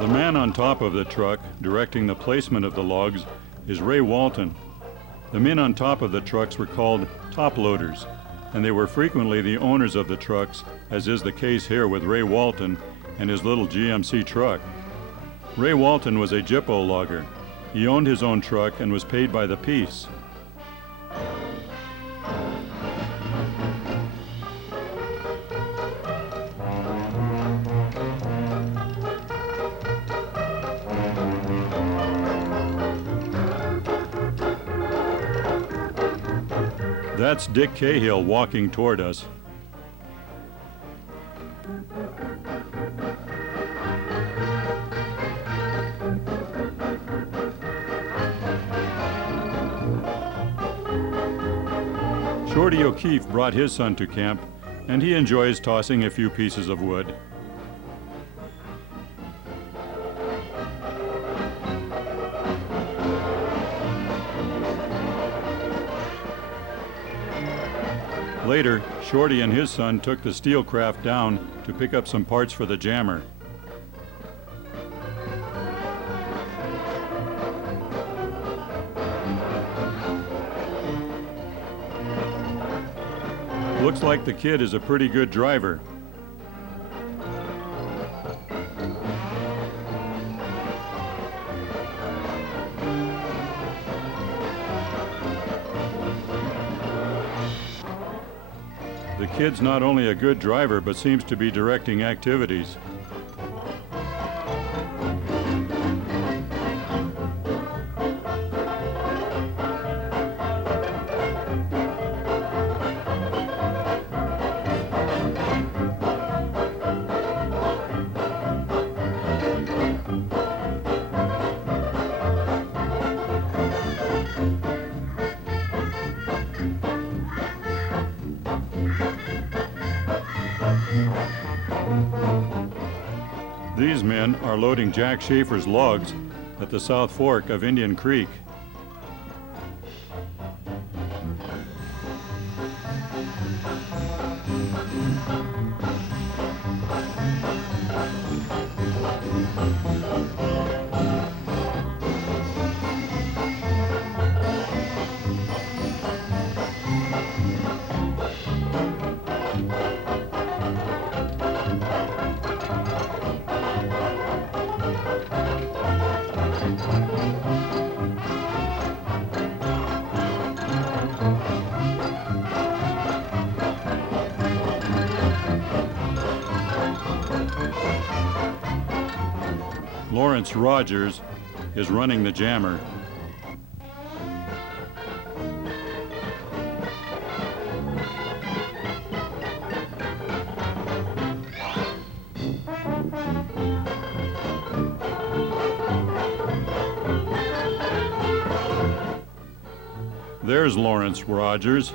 The man on top of the truck directing the placement of the logs is Ray Walton. The men on top of the trucks were called top loaders, and they were frequently the owners of the trucks, as is the case here with Ray Walton and his little GMC truck. Ray Walton was a gyppo logger. He owned his own truck and was paid by the piece. That's Dick Cahill walking toward us. Shorty O'Keefe brought his son to camp, and he enjoys tossing a few pieces of wood. Later, Shorty and his son took the steel craft down to pick up some parts for the jammer. Looks like the kid is a pretty good driver. The kid's not only a good driver, but seems to be directing activities. These men are loading Jack Schaefer's logs at the South Fork of Indian Creek. Lawrence Rogers is running the jammer. There's Lawrence Rogers.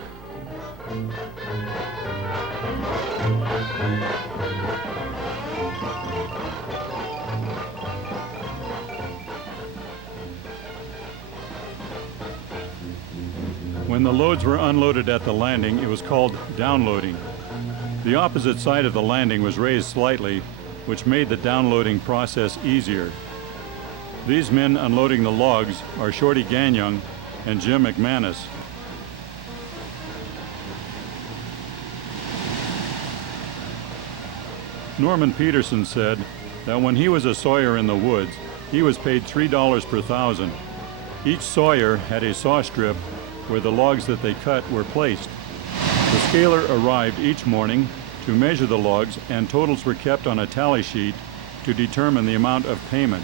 When the loads were unloaded at the landing, it was called downloading. The opposite side of the landing was raised slightly, which made the downloading process easier. These men unloading the logs are Shorty Gagnon and Jim McManus. Norman Peterson said that when he was a sawyer in the woods, he was paid $3 per thousand. Each sawyer had a saw strip where the logs that they cut were placed. The scaler arrived each morning to measure the logs, and totals were kept on a tally sheet to determine the amount of payment.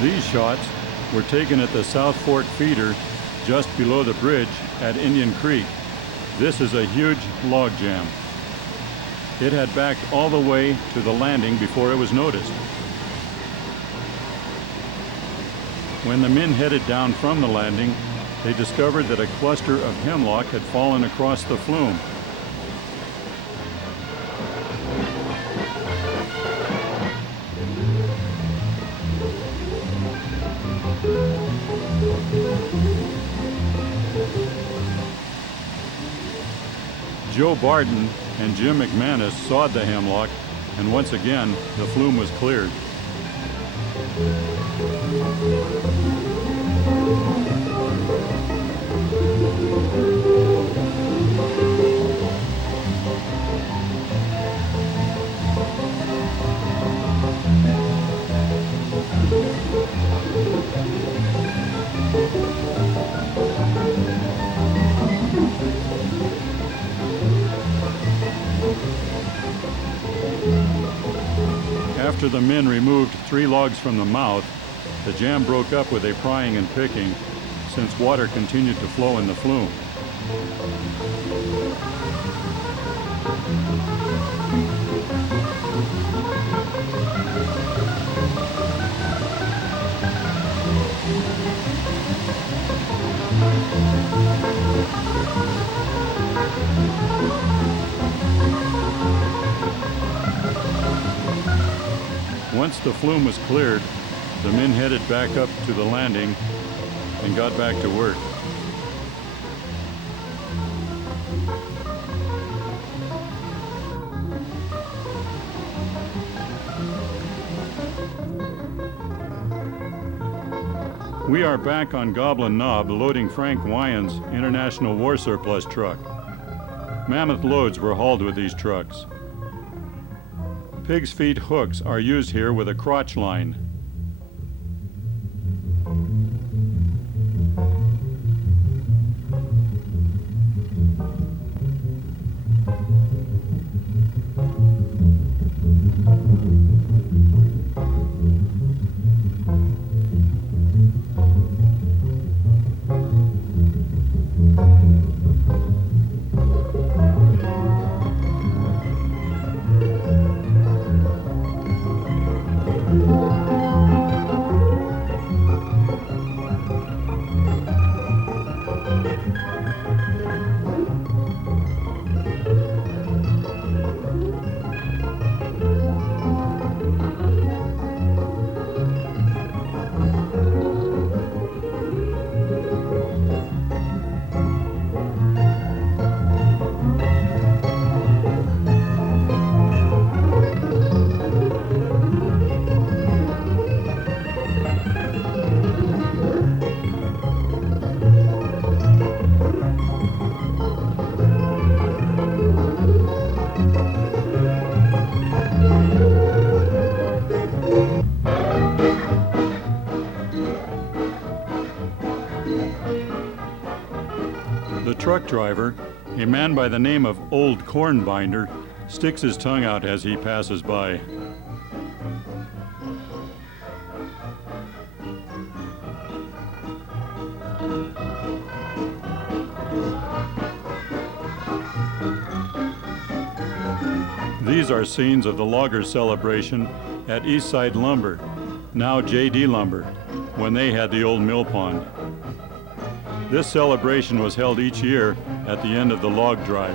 These shots were taken at the South Fork feeder just below the bridge at Indian Creek. This is a huge log jam. It had backed all the way to the landing before it was noticed. When the men headed down from the landing, they discovered that a cluster of hemlock had fallen across the flume. Joe Barton and Jim McManus sawed the hemlock, and once again, the flume was cleared. After the men removed 3 logs from the mouth, the jam broke up with a prying and picking, since water continued to flow in the flume. Once the flume was cleared, the men headed back up to the landing and got back to work. We are back on Goblin Knob loading Frank Wyand's International War Surplus truck. Mammoth loads were hauled with these trucks. Pig's feet hooks are used here with a crotch line. The truck driver, a man by the name of Old Corn Binder, sticks his tongue out as he passes by. These are scenes of the loggers' celebration at Eastside Lumber, now J.D. Lumber, when they had the old mill pond. This celebration was held each year at the end of the log drive.